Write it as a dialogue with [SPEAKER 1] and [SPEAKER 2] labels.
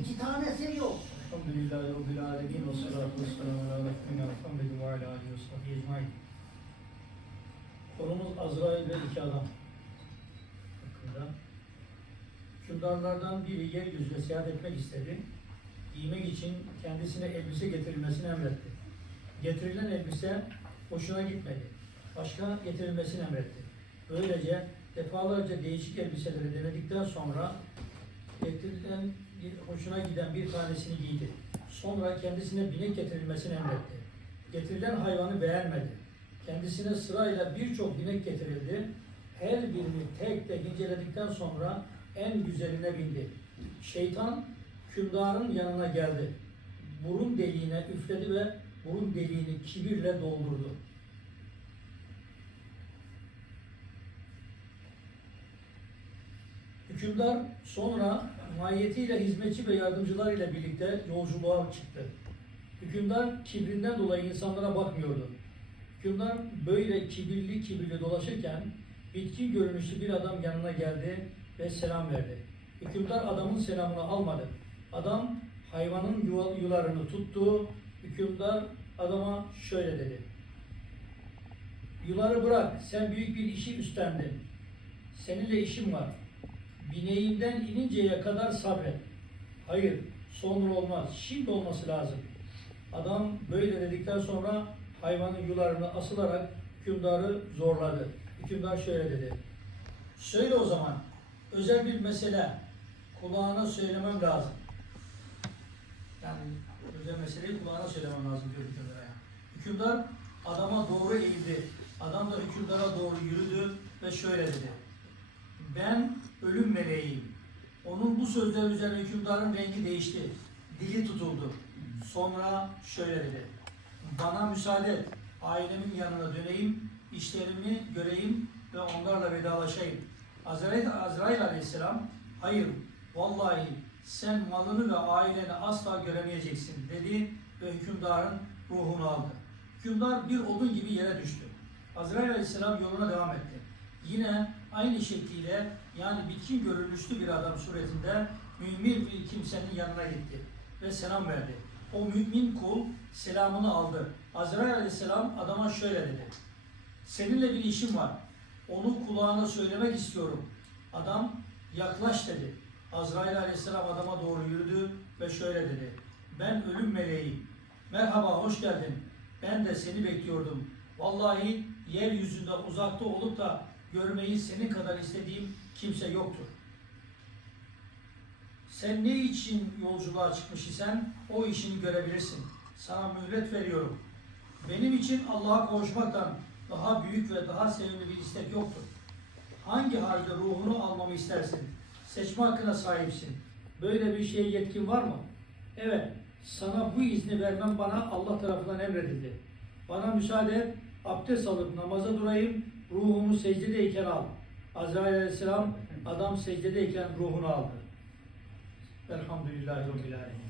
[SPEAKER 1] İki tanesi yok.
[SPEAKER 2] Elhamdülillahi Rabbil ve salatu ve selamu ala Resulina Muhammedin ve ala alihi Azrail ve iki adam hakkında. Hükümdarlardan biri yeryüzüne seyahat etmek istedi. Giymek için kendisine elbise getirilmesini emretti. Getirilen elbise hoşuna gitmedi. Başka getirilmesini emretti. Böylece defalarca değişik elbiseleri denedikten sonra getirilen bir hoşuna giden bir tanesini giydi. Sonra kendisine binek getirilmesini emretti. Getirilen hayvanı beğenmedi. Kendisine sırayla birçok binek getirildi. Her birini tek tek inceledikten sonra en güzeline bindi. Şeytan hükümdarın yanına geldi. Burun deliğine üfledi ve burun deliğini kibirle doldurdu. Hükümdar sonra mahiyetiyle hizmetçi ve yardımcılar ile birlikte yolculuğa çıktı. Hükümdar kibrinden dolayı insanlara bakmıyordu. Hükümdar böyle kibirli kibirli dolaşırken bitkin görünüşlü bir adam yanına geldi ve selam verdi. Hükümdar adamın selamını almadı. Adam hayvanın yularını tuttu. Hükümdar adama şöyle dedi. Yuları bırak, sen büyük bir işi üstlendin. Seninle işim var. Bineğimden ininceye kadar sabret. Hayır, sonra olmaz. Şimdi olması lazım. Adam böyle dedikten sonra hayvanın yularını asılarak hükümdarı zorladı. Hükümdar şöyle dedi. Söyle o zaman. Özel bir mesele. Kulağına söylemem lazım. Yani özel meseleyi kulağına söylemem lazım diyor hükümdara. yani. Hükümdar adama doğru eğildi. Adam da hükümdara doğru yürüdü ve şöyle dedi. Ben ölüm meleğiyim. Onun bu sözler üzerine hükümdarın rengi değişti. Dili tutuldu. Sonra şöyle dedi. Bana müsaade et. Ailemin yanına döneyim, işlerimi göreyim ve onlarla vedalaşayım. Azrail, Azrail aleyhisselam, hayır vallahi sen malını ve aileni asla göremeyeceksin dedi ve hükümdarın ruhunu aldı. Hükümdar bir odun gibi yere düştü. Azrail aleyhisselam yoluna devam etti. Yine aynı şekliyle yani bitkin görünüşlü bir adam suretinde mümin bir kimsenin yanına gitti ve selam verdi. O mümin kul selamını aldı. Azrail aleyhisselam adama şöyle dedi. Seninle bir işim var. Onu kulağına söylemek istiyorum. Adam yaklaş dedi. Azrail aleyhisselam adama doğru yürüdü ve şöyle dedi. Ben ölüm meleğiyim. Merhaba hoş geldin. Ben de seni bekliyordum. Vallahi yeryüzünde uzakta olup da görmeyi senin kadar istediğim kimse yoktur. Sen ne için yolculuğa çıkmış isen o işini görebilirsin. Sana mühlet veriyorum. Benim için Allah'a kavuşmaktan daha büyük ve daha sevimli bir istek yoktur. Hangi halde ruhunu almamı istersin? Seçme hakkına sahipsin. Böyle bir şeye yetkin var mı? Evet, sana bu izni vermem bana Allah tarafından emredildi. Bana müsaade et, abdest alıp namaza durayım, ruhumu secdedeyken al. Azrail aleyhisselam adam secdedeyken ruhunu aldı. Elhamdülillahi Rabbil Alemin.